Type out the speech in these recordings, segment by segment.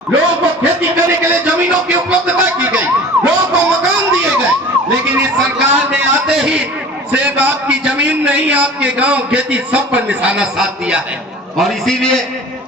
लोगों को खेती करने के लिए जमीनों की उपलब्धता की गई, लोगों को मकान दिए गए, लेकिन इस सरकार ने आते ही सिर्फ आपकी जमीन नहीं, आपके गांव खेती सब पर निशाना साध दिया है। और इसीलिए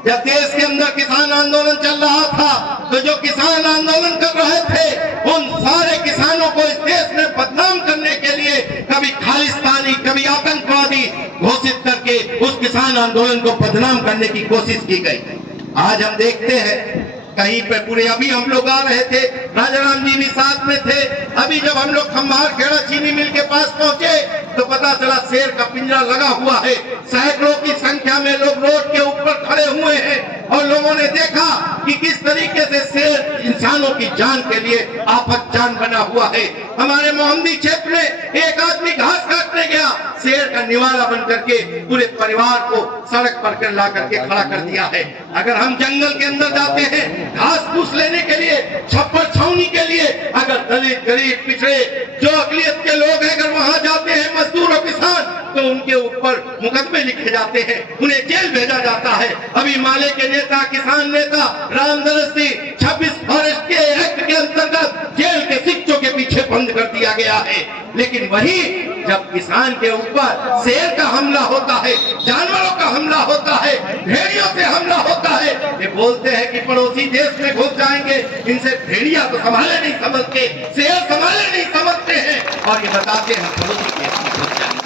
जब देश के अंदर किसान आंदोलन चल रहा था तो जो किसान आंदोलन कर रहे थे उन सारे किसानों को इस देश में बदनाम करने के लिए कभी खालिस्तानी कभी आतंकवादी घोषित करके उस किसान आंदोलन को बदनाम करने की कोशिश की गई। आज हम देखते हैं कहीं पे पूरे, अभी हम लोग आ रहे थे, राजाराम जी भी साथ में थे। अभी जब हम लोग खम्बार खेड़ा चीनी मिल के पास पहुंचे तो पता चला शेर का पिंजरा लगा हुआ है, सैकड़ों की संख्या में लोग रोड के ऊपर खड़े हुए हैं और लोगों ने देखा कि किस तरीके से शेर इंसानों की जान के लिए आफत जान बना हुआ है। हमारे मोहम्मदी क्षेत्र में एक आदमी घास काटने गया, शेर का निवाला बन करके पूरे परिवार को सड़क पर ला करके खड़ा कर दिया है। अगर हम जंगल के अंदर जाते हैं घास फूस लेने के लिए, छप्पर छावनी के लिए, अगर दलित गरीब पिछड़े जो अकलियत के लोग हैं अगर वहां जाते हैं मजदूर और किसान तो उनके ऊपर मुकदमे लिखे जाते हैं, उन्हें जेल भेजा जाता है। अभी माले के नेता किसान नेता रामदरस सिंह 26 फॉरेस्ट के एक्ट के अंतर्गत जेल के शिक्षों के पीछे बंद कर दिया गया है। लेकिन वही जब किसान के ऊपर शेर का हमला होता है, जानवरों का हमला होता है, भेड़ियों से हमला होता है, ये बोलते हैं कि पड़ोसी देश में घुस जाएंगे, इनसे भेड़िया तो संभाले नहीं समझते, शेर संभाले नहीं समझते हैं और ये बताते हैं पड़ोसी देश में घुस जाएंगे।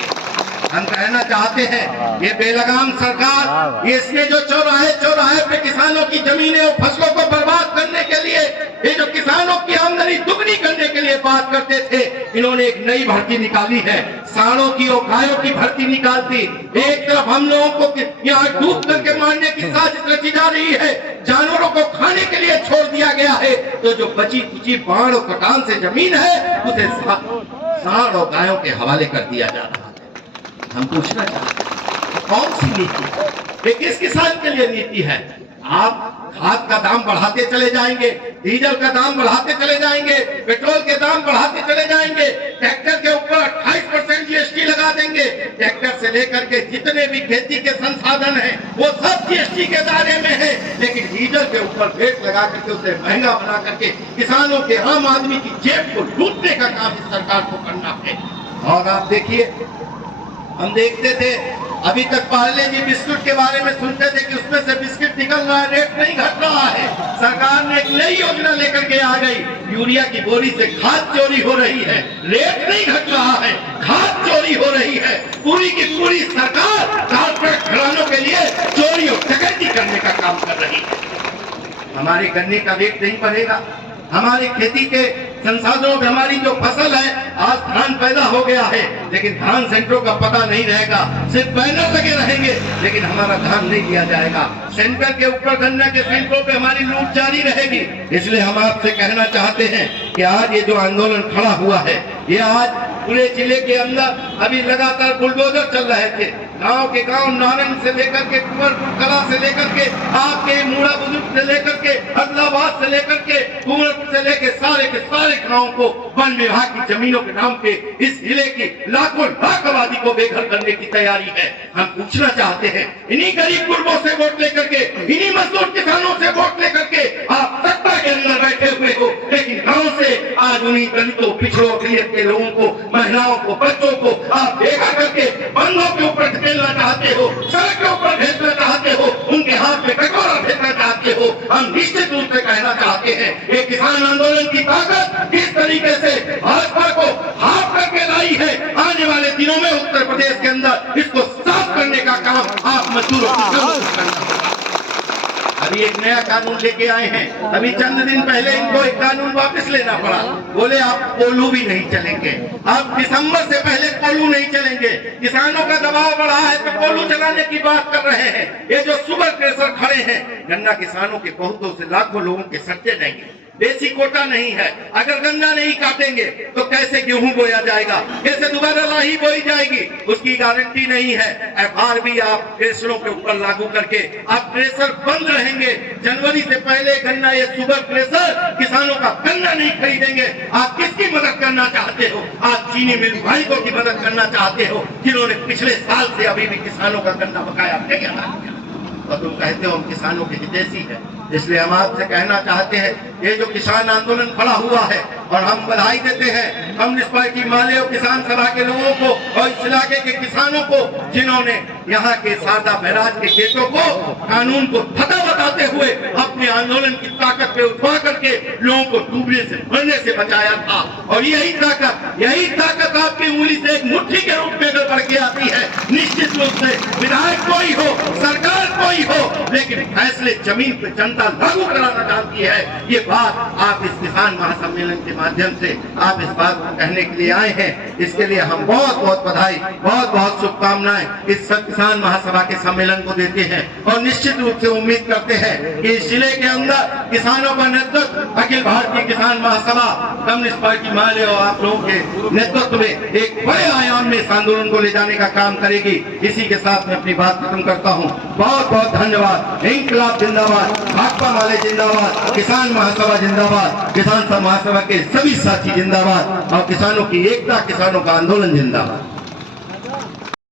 हम कहना चाहते हैं ये बेलगाम सरकार, इसने जो चौराहे चौराहे पे किसानों की जमीनें और फसलों को बर्बाद करने के लिए, ये जो किसानों की आमदनी दुगनी करने के लिए बात करते थे, इन्होंने एक नई भर्ती निकाली है, सांडों की और गायों की भर्ती निकाल दी। एक तरफ हम लोगों को यहाँ डूब करके मारने की साजिश रची जा रही है, जानवरों को खाने के लिए छोड़ दिया गया है, तो जो बची कुची बाढ़ और कटान से जमीन है उसे सांड और गायों के हवाले कर दिया जा रहा है। हम पूछना चाहते हैं कौन सी नीति है, ये किस किसान के लिए नीति है? आप खाद का दाम बढ़ाते चले जाएंगे, डीजल का दाम बढ़ाते चले जाएंगे, पेट्रोल के दाम बढ़ाते चले जाएंगे, ट्रैक्टर के ऊपर 28% जीएसटी लगा देंगे। ट्रैक्टर से लेकर के जितने भी खेती के संसाधन हैं वो सब जीएसटी के दायरे में है, लेकिन डीजल के ऊपर वेट लगा करके उसे महंगा बना करके किसानों के आम आदमी की जेब को लूटने का काम इस सरकार को करना है। और आप देखिए, हम देखते थे अभी तक पार्ले जी बिस्कुट के बारे में सुनते थे कि उसमें से बिस्कुट निकल रहा है, रेट नहीं घट रहा है। सरकार ने एक नई योजना लेकर के आ गई, यूरिया की बोरी से खाद चोरी हो रही है, रेट नहीं घट रहा है, खाद चोरी हो रही है। पूरी की पूरी सरकार कारपोरेट घरानों के लिए चोरी और डकैती करने का काम कर रही है। हमारे गन्ने का रेट नहीं बढ़ेगा, हमारी खेती के संसाधनों में हमारी जो फसल है, आज धान पैदा हो गया है लेकिन धान सेंटरों का पता नहीं रहेगा, सिर्फ बैनर लगे रहेंगे लेकिन हमारा धान नहीं दिया जाएगा। सेंटर के ऊपर गन्ना के सेंटरों पे हमारी लूट जारी रहेगी। इसलिए हम आपसे कहना चाहते हैं कि आज ये जो आंदोलन खड़ा हुआ है, ये आज पूरे जिले के अंदर अभी लगातार बुलडोजर चल रहे थे, गांव के गांव नारंग से लेकर के कुंवरपुर कला से लेकर के आपके मूड़ा बुजुर्ग से लेकर के अदलाबाद से लेकर के कुंवरपुर से लेकर सारे के सारे गांवों को वन विभाग की जमीनों के नाम पे इस जिले की लाखों लाख आबादी को बेघर करने की तैयारी है। हम पूछना चाहते हैं, इन्हीं गरीब गुरबों से वोट लेकर के, इन्हीं मजदूर किसानों से वोट लेकर के आप सत्ता के अंदर बैठे हुए हो, लेकिन गाँव से आज उन्हीं दलितों पिछड़ों अकलियत के लोगों को, महिलाओं को, बच्चों को आप बेघर करके बंधों के ऊपर धकेलना चाहते हो, सड़क के ऊपर भेजना चाहते हो, उनके हाथ में कटोरा भेजना चाहते हो। हम निश्चित रूप से कहना चाहते हैं ये किसान आंदोलन की ताकत किस तरीके से भाजपा को हाथ करके लाई है, आने वाले दिनों में उत्तर प्रदेश के अंदर इसको साफ करने का काम आप मजदूरों को करना होगा। अभी एक नया कानून लेके आए हैं, अभी चंद दिन पहले इनको एक कानून वापस लेना पड़ा, बोले आप कोल्हू भी नहीं चलेंगे, अब दिसंबर से पहले कोल्हू नहीं चलेंगे। किसानों का दबाव बढ़ा है तो कोल्हू चलाने की बात कर रहे हैं। ये जो शुगर प्रेशर खड़े हैं, गन्ना किसानों के बहुतों से लाखों लोगों के सच्चे नहीं, देसी कोटा नहीं है, अगर गन्ना नहीं काटेंगे तो कैसे गेहूं बोया जाएगा, कैसे दोबारा लाही बोई जाएगी, उसकी गारंटी नहीं है। FRB आप क्रेशरों के ऊपर लागू करके आप क्रेशर बंद रहेंगे, जनवरी से पहले गन्ना ये शुगर क्रेशर किसानों का गन्ना नहीं खरीदेंगे। आप किसकी मदद करना चाहते हो? आप चीनी मिल मालिकों की मदद करना चाहते हो जिन्होंने पिछले साल से अभी भी किसानों का गन्ना बकाया नहीं किया, और तुम कहते हो हम किसानों के हितैषी है। इसलिए हम आपसे कहना चाहते हैं, ये जो किसान आंदोलन खड़ा हुआ है, और हम बधाई देते हैं कम्युनिस्ट पार्टी माले और किसान सभा के लोगों को और इस इलाके के किसानों को, जिन्होंने यहाँ के सादा बैराज के खेतों को कानून को फतह बताते हुए अपने आंदोलन की ताकत पे उठवा करके लोगों को डूबने से मरने से बचाया था। और यही ताकत आपकी उंगली से एक मुट्ठी के रूप में अगर बढ़ के आती है, निश्चित रूप से विधायक कोई हो, सरकार कोई हो, लेकिन फैसले जमीन पे जनता लागू कराना जानती है। ये बात आप इस किसान महासम्मेलन के माध्यम से आप इस बात को कहने के लिए आए हैं। इसके लिए हम बहुत बहुत बधाई, बहुत बहुत शुभकामनाएं इस किसान महासभा के सम्मेलन को देते हैं, और निश्चित रूप से उम्मीद करते हैं कि इस जिले के अंदर किसानों का नेतृत्व अखिल भारतीय किसान महासभा कम्युनिस्ट पार्टी माले और आप लोगों के नेतृत्व में एक बड़े आयाम में इस आंदोलन को ले जाने का काम करेगी। इसी के साथ मैं अपनी बात खत्म करता हूँ। बहुत बहुत धन्यवाद। इंकलाब जिंदाबाद, भाकपा माले जिंदाबाद, किसान महासभा जिंदाबाद, किसान महासभा के सभी साथी जिंदाबाद, और किसानों की एकता, किसानों का आंदोलन जिंदाबाद।